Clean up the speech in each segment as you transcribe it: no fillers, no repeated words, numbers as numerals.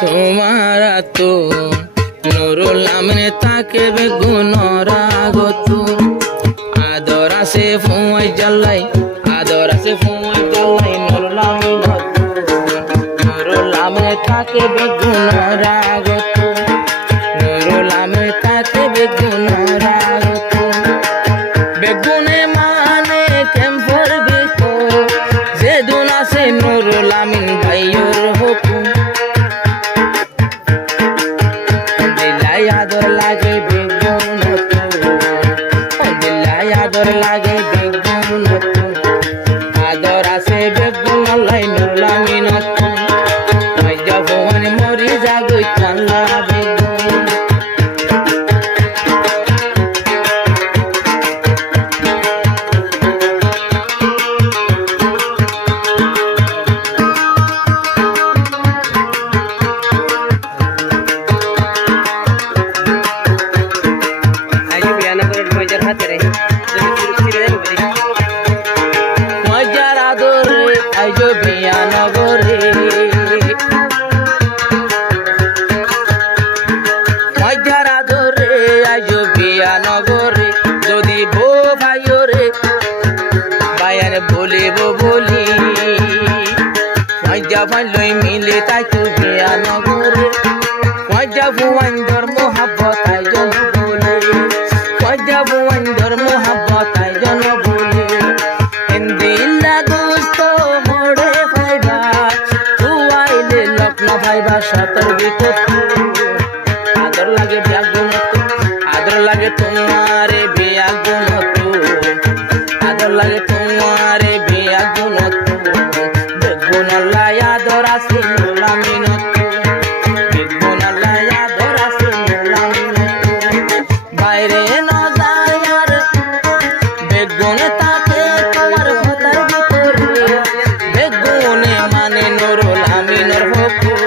তোমার তো নুরুল আমিন তাকে বেগুনর আগত আদর আছে ফুয়াই জ্বালাই আদর আছে ফুয়াই জ্বালাই নুরুল আমিন তাকে বেগুনর আগত নুরুল আমিন তাকে বেগুনর আগত বেগুনে মানে কেমফর বিত যে দুন আছে নুরুল আমিন ভাইয়র হুকুম আদর লাগে বেগুন আদর লাগে বেগুন আদর আছে বেগুন লাই নুরুল আমিন ভগবান মরি যাগই কান্না বেগুন মজার আদরে আইজো বিয়ানগরে মজার আদরে আইজো বিয়ানগরে যদি বো ভাইরে বায়ান বলিব বলি মজা ভাইলই মিলে তাই তো বিয়ানগরে মজা ভুয়ান ধর্ম হাব্বত আইজন বলে মজা ভুয়ান ধর্ম হাব্বত আইজন বলে দিল্লা দোস্ত মোড়ে ভাইবা তুয়াইলে লগ্ন ভাইবা সতর বিকট আদর লাগে বেগুন আদর লাগে তোমারে বেগুন আদর লাগে তোমারে বেগুন বেগুন লাই আদর আছে নুরুল আমিন বেগুন লাই আদর আছে নুরুল আমিন বাইরে ন যায় আর বেগুন তাকে তোমার হতার ভিতরে বেগুনে মানে নুরুল আমিনের হুকুম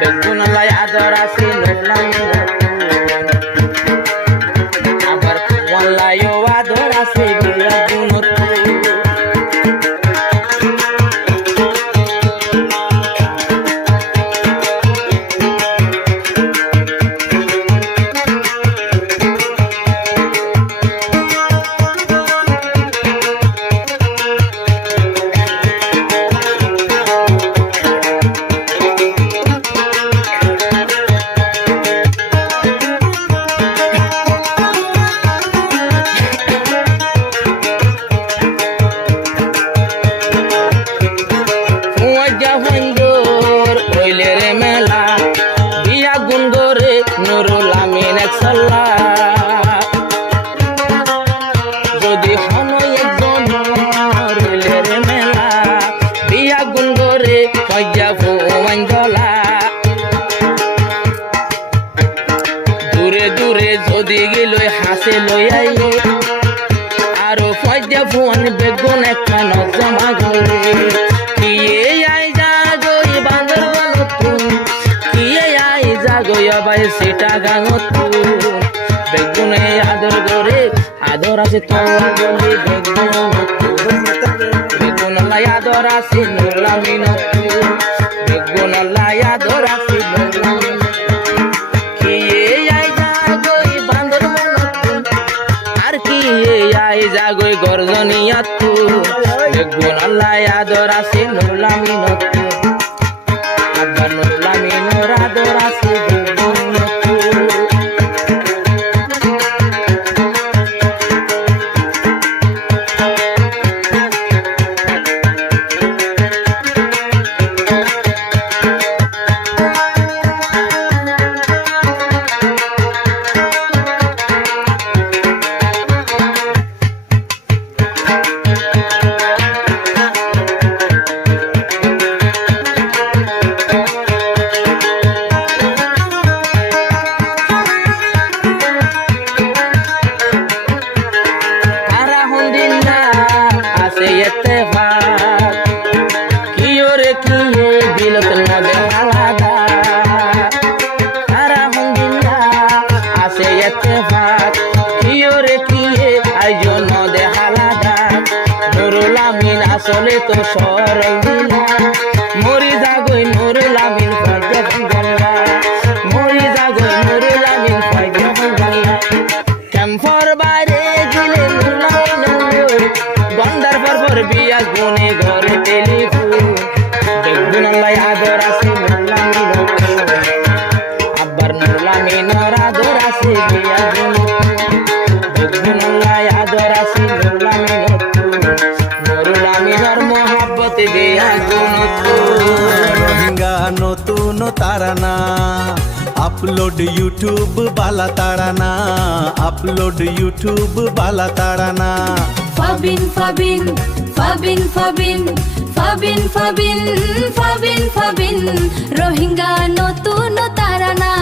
বেগুন লাই আদর আছে নুরুল আমিন আবার তোমার লাইও আদর আছে বেগুন নুরুল আমিন একসাল্লা যদি হন একজন রেলের মেলা বিয়া গুন্দরে মজা ভুয়ান গলা দূরে দূরে যদি গেল হাসে লই আইলে আরো মজা ভুয়ান বেগুন একটা জমা করে কিয়ে আই যাগই বান্দরবন কিয়ে আই যাগই আবাই সেটা গাঙত বেগুনে আদর করে আদর আছে তোমার বলি বেগুন লাই আদর আছে নুরুল আমিন বেগুন লাই আদর আছে নুরুল আমিন কিয়ে আই যাগই বান্দরবন আর কিয়ে আই যাগই গর্জনিয়াত বেগুন লাই আদর আছে নুরুল আমিন আবার নুরুল আমিনের আদর আছে আসলে তো সরল দিলা মরি যাগই নুরুল আমিন মহাব্বত দিয়া নতুন রোহিঙ্গা নতুন তারানা আপলোড ইউটিউব বালা তারানা আপলোড ইউটিউব বালা তারানা ফাবিন ফাবিন ফাবিন ফাবিন ফাবিন ফাবিন ফাবিন ফাবিন রোহিঙ্গা নতুন তারানা